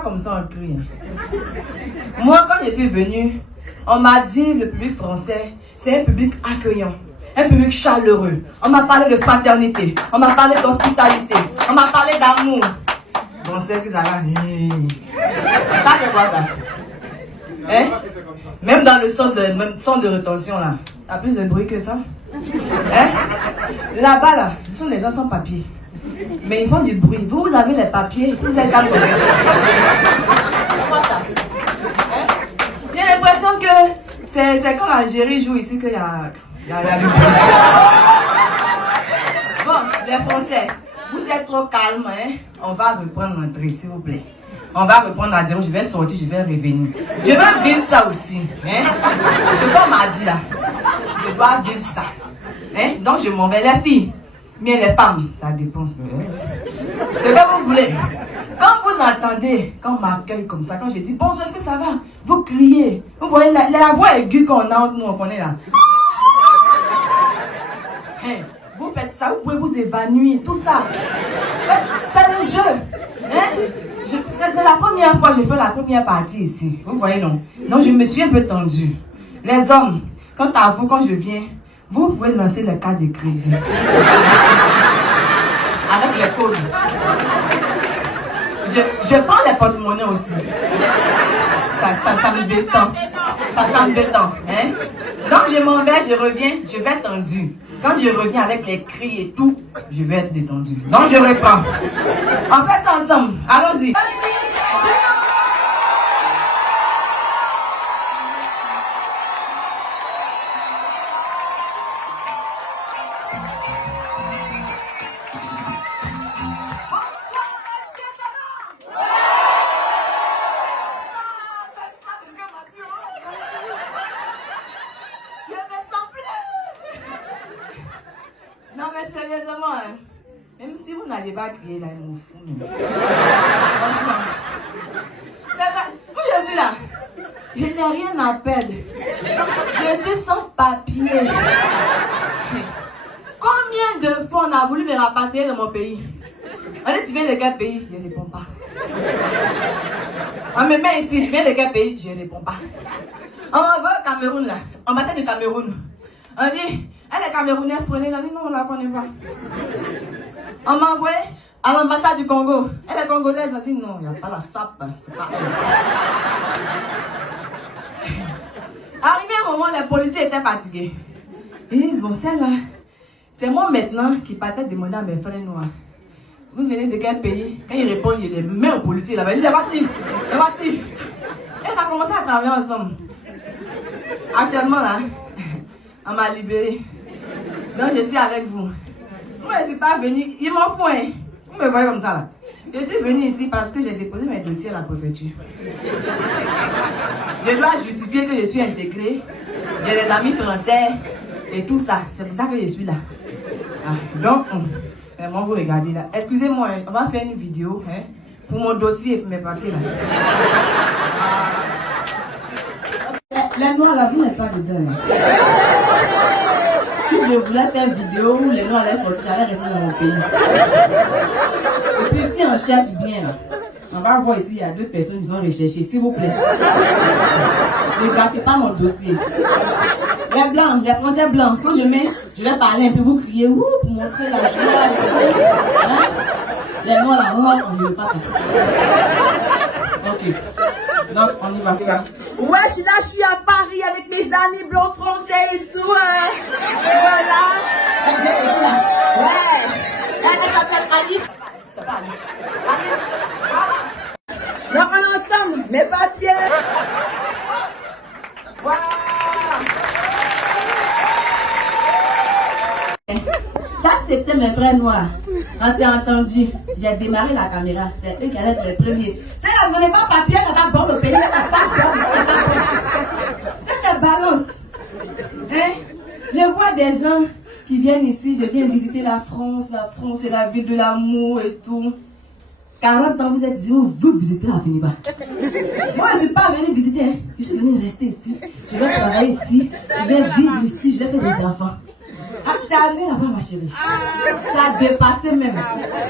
pas comme ça en crie. Moi, quand je suis venue, on m'a dit le public français, c'est un public accueillant, un public chaleureux. On m'a parlé de fraternité, on m'a parlé d'hospitalité, on m'a parlé d'amour. Bon, c'est que ça va. Ça, c'est quoi ça? Hein? Même dans le centre de rétention, là, il y a plus de bruit que ça. Hein? Là-bas, là, ce sont les gens sans papier. Mais ils font du bruit. Vous avez les papiers, vous êtes à côté. C'est quoi ça? Hein? J'ai l'impression que c'est quand l'Algérie joue ici qu'il y a du bruit. Bon, les Français, vous êtes trop calmes, hein? On va reprendre notre truc, s'il vous plaît. On va reprendre à zéro, je vais sortir, je vais revenir. Je veux vivre ça aussi. Hein? Ce qu'on m'a dit là, je dois vivre ça. Hein? Donc je m'en vais, les filles. Mais les femmes, ça dépend. Ce que vous voulez. Quand vous entendez, quand on m'accueille comme ça, quand je dis bonjour, est-ce que ça va? Vous criez. Vous voyez la voix aiguë qu'on a entre nous, on connaît là. Hein? Vous faites ça, vous pouvez vous évanouir, tout ça. C'est le jeu. Hein? C'est la première fois que je fais la première partie ici. Vous voyez, non? Donc, je me suis un peu tendue. Les hommes, quant à vous, quand je viens, vous pouvez lancer les cartes de crédit. Avec les codes. Je prends les porte-monnaie aussi. Ça me détend. Ça me détend. Hein? Donc, je m'en vais, je reviens, je vais tendue. Quand je reviens avec les cris et tout, je vais être détendu. Donc je reprends. On fait ça ensemble. Allons-y. Non mais sérieusement, hein, même si vous n'allez pas crier là, ils m'en foutent. Franchement. C'est vrai, où je suis là, je n'ai rien à perdre. Je suis sans papier. Combien de fois on a voulu me rapatrier de mon pays? On dit, tu viens de quel pays? Je ne réponds pas. On me met ici, tu viens de quel pays? Je ne réponds pas. On m'envoie au Cameroun là, on battait du Cameroun. On dit, elle est camerounaise, prenez la vie, non, on ne la connaît pas. On m'a envoyé à l'ambassade du Congo. Elle est congolaise, on dit non, il n'y a pas la sape, c'est pas elle. Arrivé un moment, les policiers étaient fatigués. Ils disent, bon, celle-là, c'est moi maintenant qui partais demander à mes frères noirs. Vous venez de quel pays? Quand ils répondent, il les met aux policiers là-bas. Il dit, voici, voici. Et on a commencé à travailler ensemble. Actuellement là, on m'a libéré. Donc je suis avec vous. Moi je ne suis pas venue, ils m'en font, hein. Vous me voyez comme ça là. Je suis venue ici parce que j'ai déposé mes dossiers à la préfecture. Je dois justifier que je suis intégrée. J'ai des amis français et tout ça. C'est pour ça que je suis là. Ah, donc, moi vous regardez là. Excusez-moi, on va faire une vidéo hein, pour mon dossier et pour mes papiers là. Les noirs là, vous n'êtes pas dedans là. Si je voulais faire une vidéo où les noirs allaient sortir, j'allais rester dans mon pays. Et puis si on cherche bien là, on va voir ici, il y a deux personnes qui ont recherché, s'il vous plaît. Ne gâtez pas mon dossier. Les blancs, les français blancs, quand je vais parler un peu, vous criez ouh pour montrer la joie. Hein? Les noirs là, on ne veut pas ça. Ok. Donc, on y va. Ouais, je suis là, je suis à Paris avec mes amis blancs français et tout. Hein. Et voilà. Elle est ici là. Ouais. Elle s'appelle Alice. C'est pas Alice. Alice. Voilà. Donc, on est ensemble. Mes papiers. Voilà. Ça, c'était mes frères noirs. On s'est entendu. J'ai démarré la caméra. C'est eux qui allaient être les premiers. C'est là, vous n'avez pas papier, on n'a pas bon le pays, on n'a pas bon. C'est des balances. Hein? Je vois des gens qui viennent ici. Je viens visiter la France. La France, c'est la ville de l'amour et tout. 40 ans, vous êtes ici, vous visitez la Finiba. Moi, je ne suis pas venue visiter. Hein. Je suis venue rester ici. Je vais travailler ici. Je vais vivre ici. Je vais faire des enfants. Ah, c'est arrivé là-bas, ma chérie. Ça a dépassé même.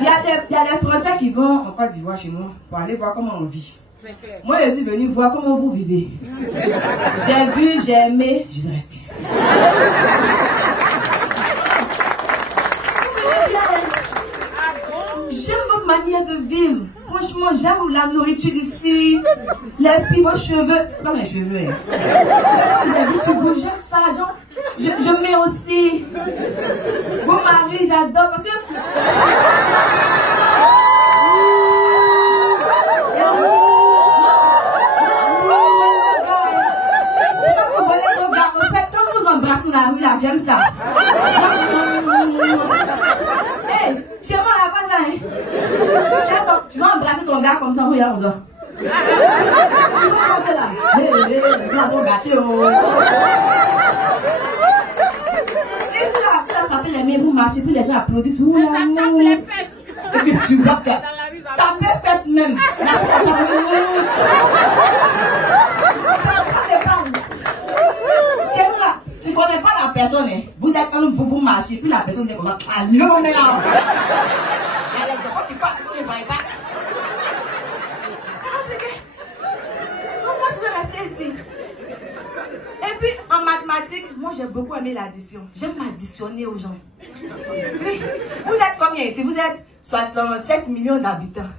Il y a des Français qui vont en Côte d'Ivoire chez moi pour aller voir comment on vit. Moi, je suis venue voir comment vous vivez. J'ai vu, j'ai aimé, je vais rester. J'aime votre manière de vivre. Franchement, j'aime la nourriture d'ici. Les filles, vos cheveux. C'est pas mes cheveux. Hein. Vous avez vu ce goût, j'aime ça. Genre, je mets aussi. Bon mari, j'adore parce que. C'est pas que vous voulez vos gars. En fait, quand vous embrassez dans la rue, là, j'aime ça. Hey, chez moi, là, pas ça, hein. Tu vas embrasser ton gars comme ça, oui, hein, on doit. Tu vas embrasser là. Hé, là, sont gâtés, oh. Et c'est là, tu as tapé les mains, vous marchez, puis les gens applaudissent. Ouh, là, non. Et puis tu vois que tu as tapé fesses même. La fille a tapé. Ça dépend. Chez nous, là, tu ne connais pas la personne, hein. Vous êtes quand vous marchez, puis la personne dit comment. Allô, on est là. Il y a les enfants qui passent, vous ne voyez pas. Donc, moi, je vais rester ici. Et puis, en mathématiques, moi, j'ai beaucoup aimé l'addition. J'aime additionner aux gens. Oui. Vous êtes combien ici? Vous êtes 67 millions d'habitants.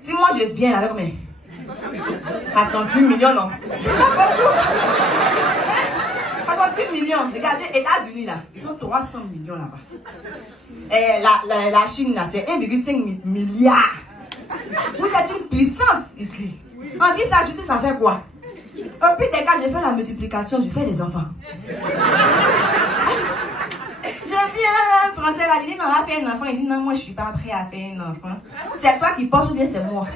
Si moi, je viens là, combien? 68 millions, non? C'est pas beaucoup. 68 millions. Regardez, États-Unis, là, ils sont 300 millions là-bas. Et la Chine, là, c'est 1,5 milliard. Vous êtes une puissance ici. En vie s'ajouter, ça fait quoi? Au pire des cas, j'ai fait la multiplication, je fais des enfants. J'ai vu un Français là, il dit non, on va faire un enfant. Il dit non, moi je suis pas prêt à faire un enfant. C'est toi qui portes ou bien c'est moi?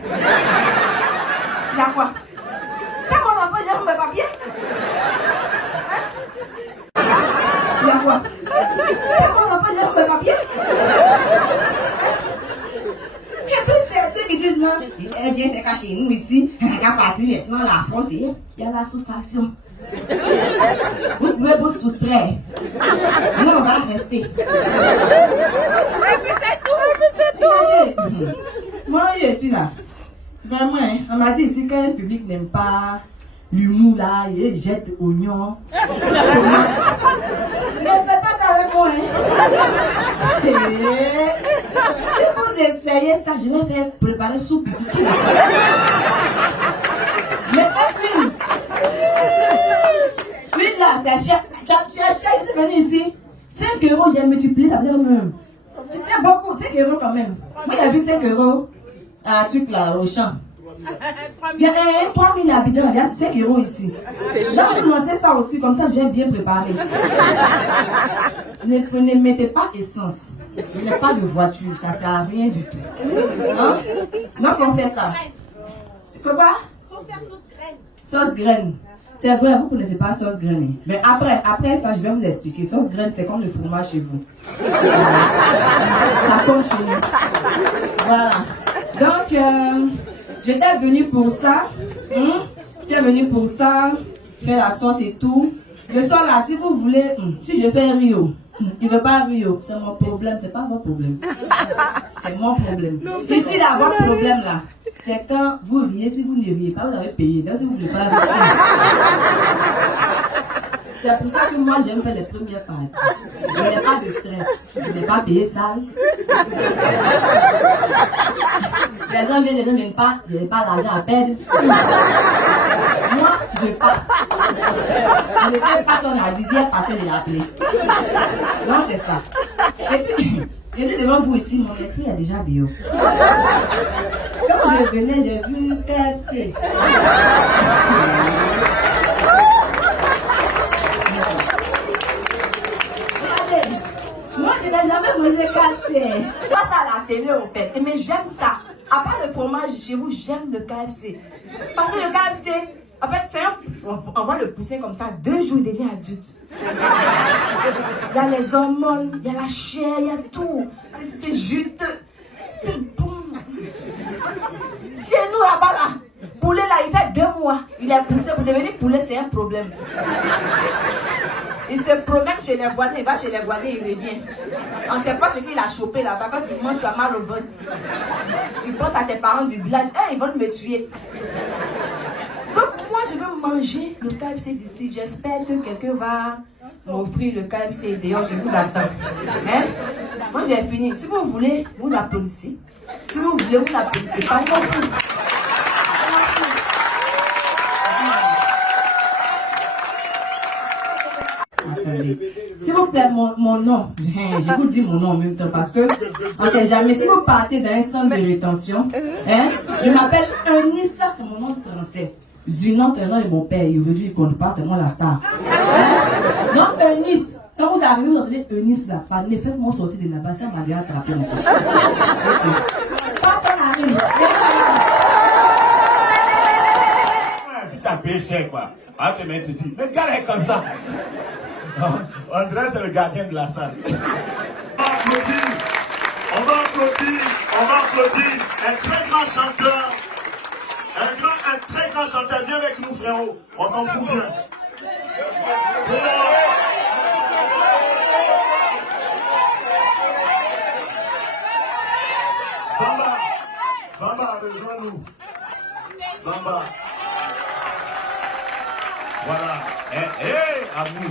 Il y a quoi? Fais mon enfant, j'ai mes papiers. Hein? Il y a quoi? Fais mon enfant, j'ai mes papiers. Et puis c'est ceux qui disent non, elle vient se cacher nous ici, elle a passé maintenant la France, il y a la soustraction. Vous pouvez vous soustraire. Nous on va rester. Et puis c'est tout. Moi je suis là. Vraiment, hein, on m'a dit ici qu'un public n'aime pas l'humour là, il jette oignons. Ne faites pas ça avec moi, hein. Si vous essayez ça, je vais faire préparer soupe ici tout le soir. Mais l'huile là, c'est cher. Tu as cher ici, venu ici. 5 euros, j'ai multiplié, ça veut dire même. Tu tiens beaucoup, 5 euros quand même. Moi, j'ai vu 5 euros à un truc là, au champ. Il y a 3000 habitants, il y a 5 euros ici. J'ai commencé ça aussi, comme ça je vais bien préparer. Ne mettez pas essence. Il n'y a pas de voiture, ça ne sert à rien du tout. Hein? Donc on fait ça. C'est quoi? Sauce graine. C'est vrai, vous ne connaissez pas sauce graine. Mais après ça, je vais vous expliquer. Sauce graine, c'est comme le fromage chez vous. Ça tombe chez nous. Voilà. Donc, j'étais venue pour ça. J'étais venue pour ça. Faire la sauce et tout. Le soir là, si vous voulez, si je fais un Rio, il ne veut pas Rio, c'est mon problème, c'est pas votre problème. C'est mon problème. Ici là, votre problème là, c'est quand vous riez, si vous ne riez pas, vous avez payé. Donc si vous ne voulez pas, c'est pour ça que moi j'aime faire les premières parties. Il n'y a pas de stress. Je n'ai pas payé sale. Les gens viennent pas, je n'ai pas l'argent à perdre. Moi, je passe. Je ne fais pas son à Didier passer de l'appeler. Donc c'est ça. Et puis, je suis devant vous ici, mon esprit est déjà dehors. Quand je venais, j'ai vu KFC. Moi, je n'ai jamais mangé KFC. Pas ça à la télé, en fait. Mais j'aime ça. À part le fromage chez vous, j'aime le KFC. Parce que le KFC, en fait, on va le pousser comme ça, 2 jours, il devient adulte. Il y a les hormones, il y a la chair, il y a tout. C'est juteux. C'est bon. Chez nous, là-bas, là, poulet, là, il fait 2 mois. Il est poussé. Pour devenir poulet, c'est un problème. Il se promène chez les voisins, il va chez les voisins, il revient. On ne sait pas ce qu'il a chopé là-bas. Quand tu manges, tu as mal au ventre. Tu penses à tes parents du village, hey, ils vont me tuer. Donc moi, je veux manger le KFC d'ici. J'espère que quelqu'un va m'offrir le KFC dehors, je vous attends. Hein? Moi, j'ai fini. Si vous voulez, vous applaudissez. Si vous voulez, vous applaudissez. Pas non plus. Attendez. S'il vous plaît, mon nom. Je vous dis mon nom en même temps parce que on ne sait jamais. Si vous partez d'un centre de rétention, hein, je m'appelle Eunice, c'est mon nom français. Zunon, c'est le nom de mon père. Aujourd'hui, il ne compte pas, c'est moi la star. Hein? Non, Eunice. Quand vous arrivez, vous appelez Eunice là. Parlez, faites-moi sortir de là-bas. Ça m'a déjà attrapé. Quand on arrive, si tu as payé cher, quoi, on va te mettre ici. Mais regarde, elle est comme ça. On dirait que c'est le gardien de la salle. On va applaudir un très grand chanteur. Un très grand chanteur. Viens avec nous, frérot. On s'en fout bien. Samba, rejoins-nous. Samba. Voilà. À vous.